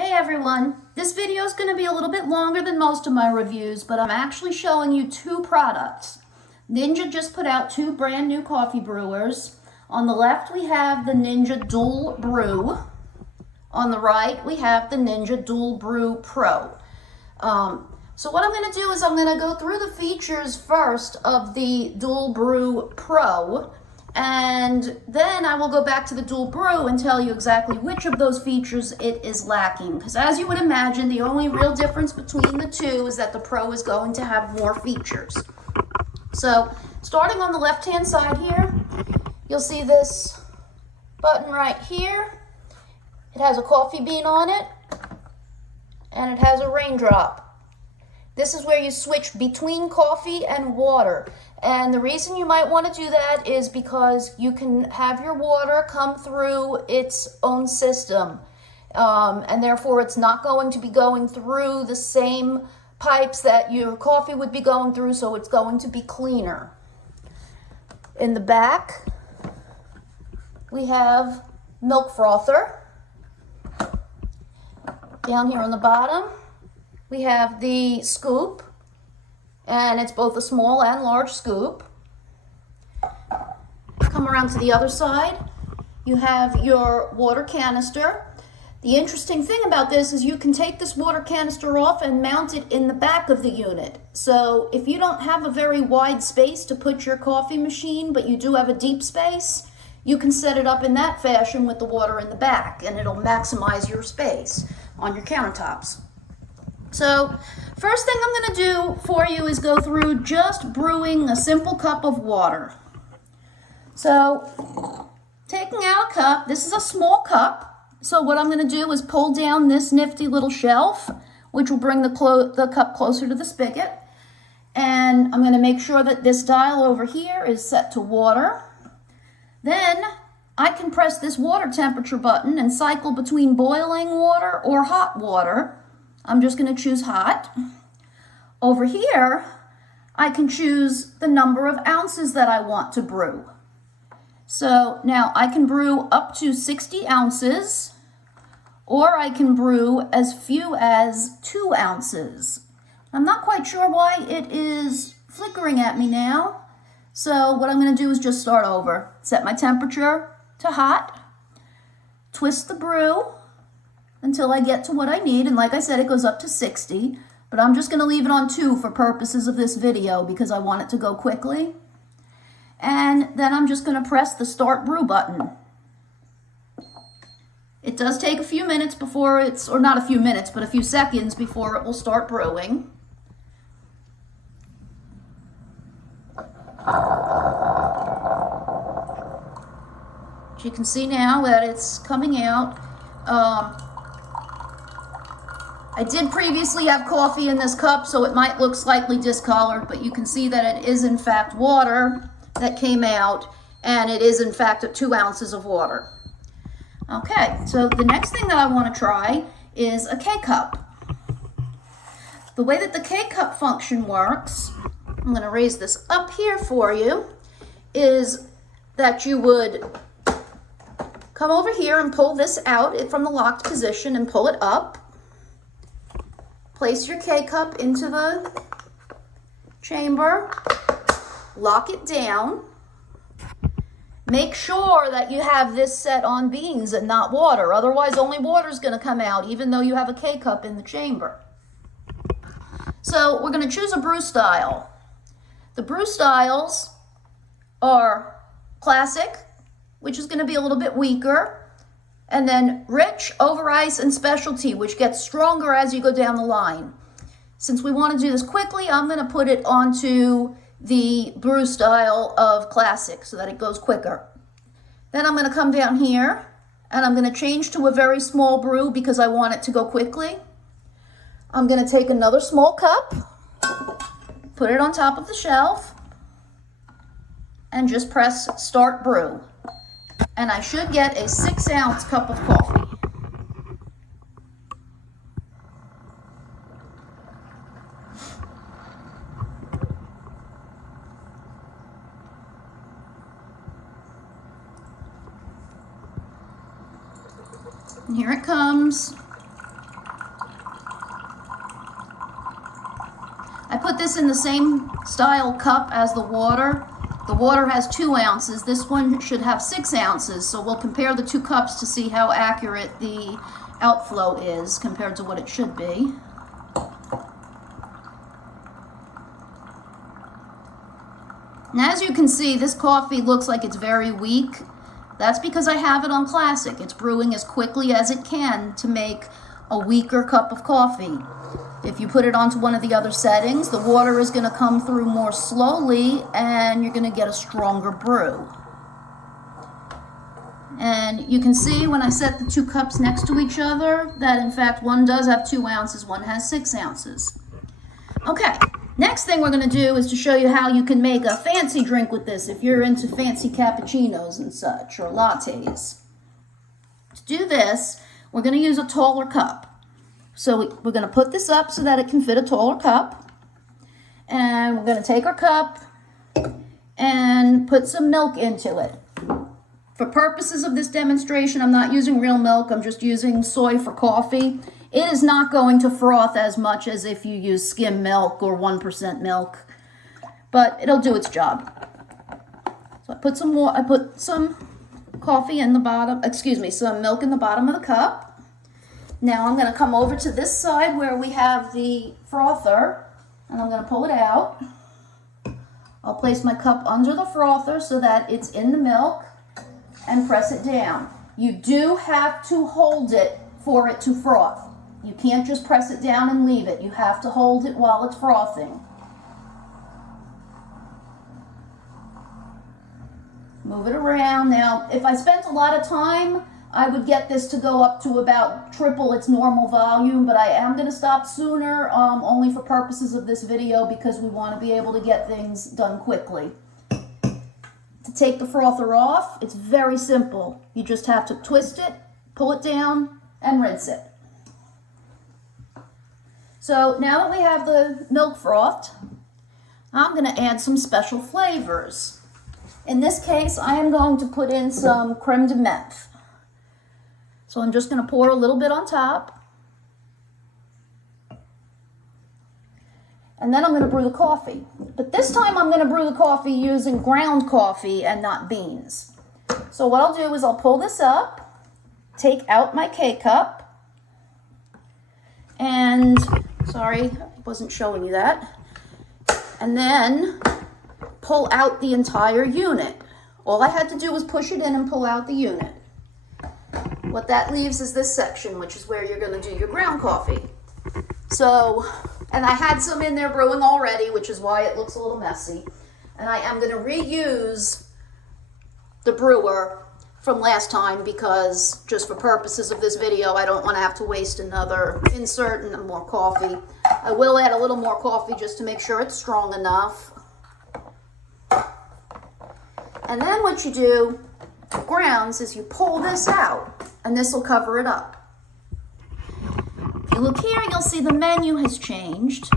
Hey everyone, this video is going to be a little bit longer than most of my reviews, but I'm actually showing you two products. Ninja just put out two brand new coffee brewers. On the left we have the Ninja DualBrew. On the right we have the Ninja DualBrew Pro. So what I'm going to do is I'm going to go through the features first of the DualBrew Pro, and then I will go back to the DualBrew and tell you exactly which of those features it is lacking. Because as you would imagine, the only real difference between the two is that the Pro is going to have more features. So starting on the left-hand side here, you'll see this button right here. It has a coffee bean on it, and it has a raindrop. This is where you switch between coffee and water. And the reason you might want to do that is because you can have your water come through its own system. And therefore it's not going to be going through the same pipes that your coffee would be going through, so it's going to be cleaner. In the back, we have milk frother. Down here on the bottom, we have the scoop, and it's both a small and large scoop. Come around to the other side, you have your water canister. The interesting thing about this is you can take this water canister off and mount it in the back of the unit. So if you don't have a very wide space to put your coffee machine, but you do have a deep space, you can set it up in that fashion with the water in the back, and it'll maximize your space on your countertops. So first thing I'm going to do for you is go through just brewing a simple cup of water. So taking out a cup, this is a small cup, so what I'm going to do is pull down this nifty little shelf, which will bring the cup closer to the spigot. And I'm going to make sure that this dial over here is set to water. Then I can press this water temperature button and cycle between boiling water or hot water. I'm just going to choose hot. Over here, I can choose the number of ounces that I want to brew. So now I can brew up to 60 ounces, or I can brew as few as 2 ounces. I'm not quite sure why it is flickering at me now. So what I'm going to do is just start over. Set my temperature to hot, twist the brew until I get to what I need, and like I said, it goes up to 60, but I'm just going to leave it on 2 for purposes of this video because I want it to go quickly. And then I'm just going to press the start brew button. It does take a few minutes before or not a few minutes, but a few seconds before it will start brewing. As you can see now that it's coming out. I did previously have coffee in this cup, so it might look slightly discolored, but you can see that it is in fact water that came out, and it is in fact 2 ounces of water. Okay, so the next thing that I want to try is a K-cup. The way that the K-cup function works, I'm going to raise this up here for you, is that you would come over here and pull this out from the locked position and pull it up. Place your K-cup into the chamber, lock it down. Make sure that you have this set on beans and not water, otherwise only water is going to come out even though you have a K-cup in the chamber. So we're going to choose a brew style. The brew styles are classic, which is going to be a little bit weaker, and then rich, over ice, and specialty, which gets stronger as you go down the line. Since we want to do this quickly, I'm going to put it onto the brew style of classic so that it goes quicker. Then I'm going to come down here, and I'm going to change to a very small brew because I want it to go quickly. I'm going to take another small cup, put it on top of the shelf, and just press start brew. And I should get a 6-ounce cup of coffee. And here it comes. I put this in the same style cup as the water. The water has 2 ounces. This one should have 6 ounces. So we'll compare the 2 cups to see how accurate the outflow is compared to what it should be. And as you can see, this coffee looks like it's very weak. That's because I have it on classic. It's brewing as quickly as it can to make a weaker cup of coffee. If you put it onto one of the other settings, the water is going to come through more slowly and you're going to get a stronger brew. And you can see when I set the 2 cups next to each other that in fact one does have 2 ounces, one has 6 ounces. Okay, next thing we're going to do is to show you how you can make a fancy drink with this if you're into fancy cappuccinos and such, or lattes. To do this, we're going to use a taller cup. So we're going to put this up so that it can fit a taller cup. And we're going to take our cup and put some milk into it. For purposes of this demonstration, I'm not using real milk. I'm just using soy for coffee. It is not going to froth as much as if you use skim milk or 1% milk, but it'll do its job. So I put some coffee in the bottom, some milk in the bottom of the cup. Now I'm going to come over to this side where we have the frother, and I'm going to pull it out. I'll place my cup under the frother so that it's in the milk and press it down. You do have to hold it for it to froth. You can't just press it down and leave it. You have to hold it while it's frothing. Move it around. Now, if I spent a lot of time, I would get this to go up to about triple its normal volume, but I am going to stop sooner, only for purposes of this video because we want to be able to get things done quickly. To take the frother off, it's very simple. You just have to twist it, pull it down, and rinse it. So now that we have the milk frothed, I'm going to add some special flavors. In this case, I am going to put in some creme de menthe. So I'm just going to pour a little bit on top. And then I'm going to brew the coffee. But this time I'm going to brew the coffee using ground coffee and not beans. So what I'll do is I'll pull this up, take out my K-cup, and, sorry, I wasn't showing you that, and then pull out the entire unit. All I had to do was push it in and pull out the unit. What that leaves is this section, which is where you're going to do your ground coffee. So, and I had some in there brewing already, which is why it looks a little messy. And I am going to reuse the brewer from last time because just for purposes of this video, I don't want to have to waste another insert and more coffee. I will add a little more coffee just to make sure it's strong enough. And then what you do with grounds is you pull this out and this will cover it up. If you look here, you'll see the menu has changed.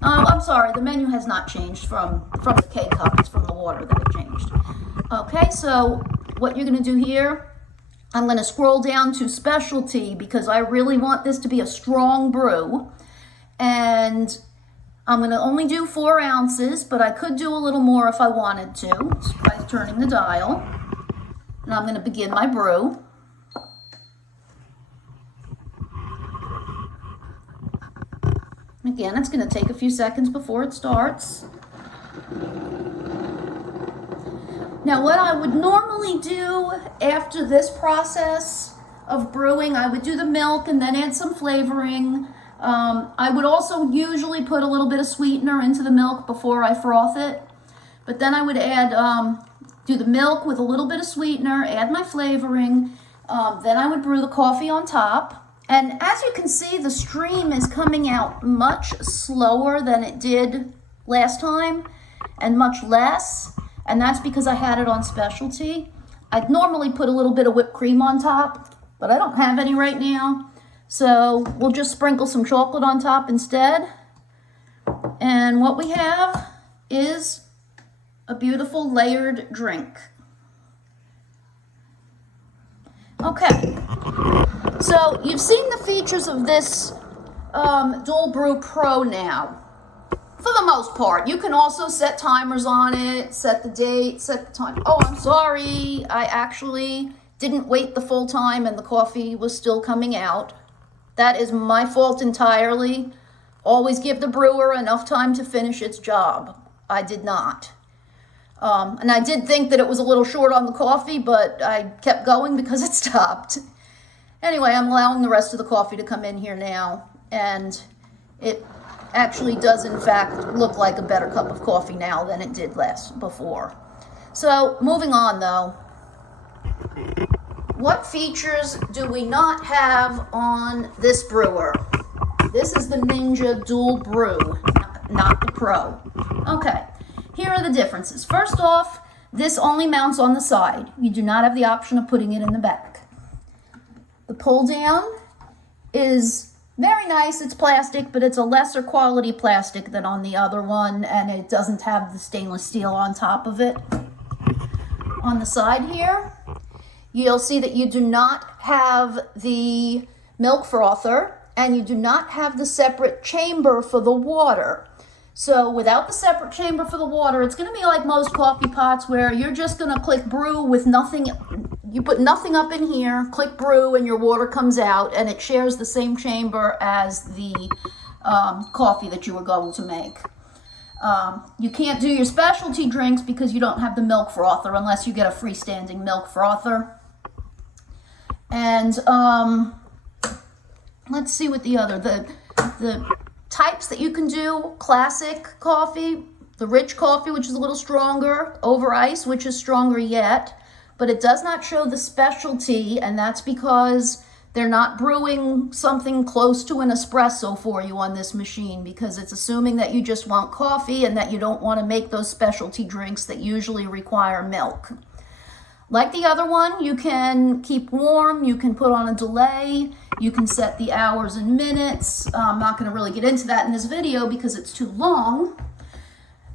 I'm sorry, the menu has not changed from the K-cup. It's from the water that it changed. Okay, so what you're going to do here, I'm going to scroll down to specialty because I really want this to be a strong brew. And I'm going to only do 4 ounces, but I could do a little more if I wanted to by turning the dial. And I'm going to begin my brew. Again, it's going to take a few seconds before it starts. Now, what I would normally do after this process of brewing, I would do the milk and then add some flavoring. I would also usually put a little bit of sweetener into the milk before I froth it. But then I would add, do the milk with a little bit of sweetener, add my flavoring. Then I would brew the coffee on top. And as you can see, the stream is coming out much slower than it did last time and much less. And that's because I had it on specialty. I'd normally put a little bit of whipped cream on top, but I don't have any right now. So we'll just sprinkle some chocolate on top instead. And what we have is a beautiful layered drink. Okay, so you've seen the features of this DualBrew Pro now. For the most part. You can also set timers on it, set the date, set the time. Oh, I'm sorry. I actually didn't wait the full time and the coffee was still coming out. That is my fault entirely. Always give the brewer enough time to finish its job. I did not. And I did think that it was a little short on the coffee, but I kept going because it stopped. Anyway, I'm allowing the rest of the coffee to come in here now, and it actually does in fact look like a better cup of coffee now than it did before. So moving on though, what features do we not have on this brewer? This is the Ninja DualBrew, not the Pro. Okay, here are the differences. First off, this only mounts on the side. You do not have the option of putting it in the back. The pull down is very nice. It's plastic, but it's a lesser quality plastic than on the other one, and it doesn't have the stainless steel on top of it. On the side here, you'll see that you do not have the milk frother, and you do not have the separate chamber for the water. So without the separate chamber for the water, it's going to be like most coffee pots where you're just going to click brew with nothing. You put nothing up in here, click brew, and your water comes out, and it shares the same chamber as the coffee that you were going to make. You can't do your specialty drinks because you don't have the milk frother unless you get a freestanding milk frother. And let's see what the other, the types that you can do: classic coffee, the rich coffee, which is a little stronger, over ice, which is stronger yet, but it does not show the specialty, and that's because they're not brewing something close to an espresso for you on this machine, because it's assuming that you just want coffee and that you don't want to make those specialty drinks that usually require milk. Like the other one, you can keep warm, you can put on a delay, you can set the hours and minutes. I'm not going to really get into that in this video because it's too long.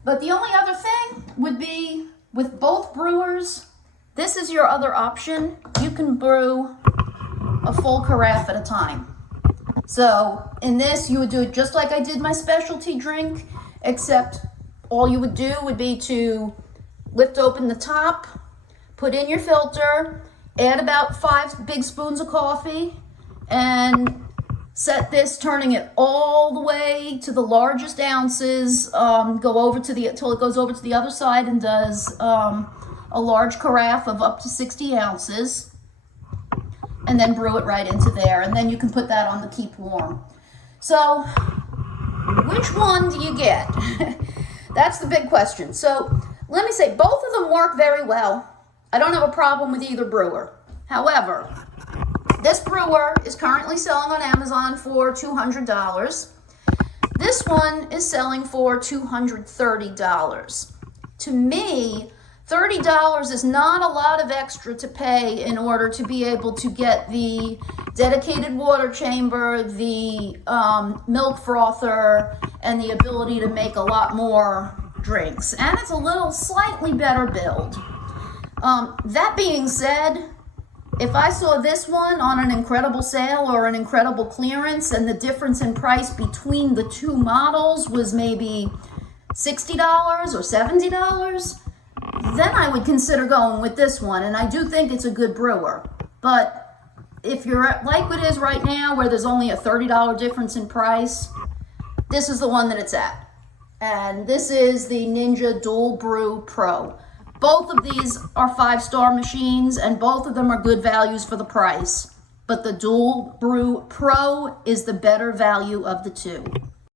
But the only other thing would be with both brewers, this is your other option. You can brew a full carafe at a time. So in this, you would do it just like I did my specialty drink, except all you would do would be to lift open the top, put in your filter, add about 5 big spoons of coffee, and set this, turning it all the way to the largest ounces, go over to the, until it goes over to the other side and does a large carafe of up to 60 ounces, and then brew it right into there, and then you can put that on the keep warm. So which one do you get? That's the big question. So let me say, both of them work very well. I don't have a problem with either brewer. However, this brewer is currently selling on Amazon for $200. This one is selling for $230. To me, $30 is not a lot of extra to pay in order to be able to get the dedicated water chamber, the milk frother, and the ability to make a lot more drinks. And it's a little slightly better build. That being said, if I saw this one on an incredible sale or an incredible clearance and the difference in price between the two models was maybe $60 or $70, then I would consider going with this one. And I do think it's a good brewer. But if you're like it is right now, where there's only a $30 difference in price, this is the one that it's at. And this is the Ninja DualBrew Pro. Both of these are 5-star machines, and both of them are good values for the price. But the DualBrew Pro is the better value of the two.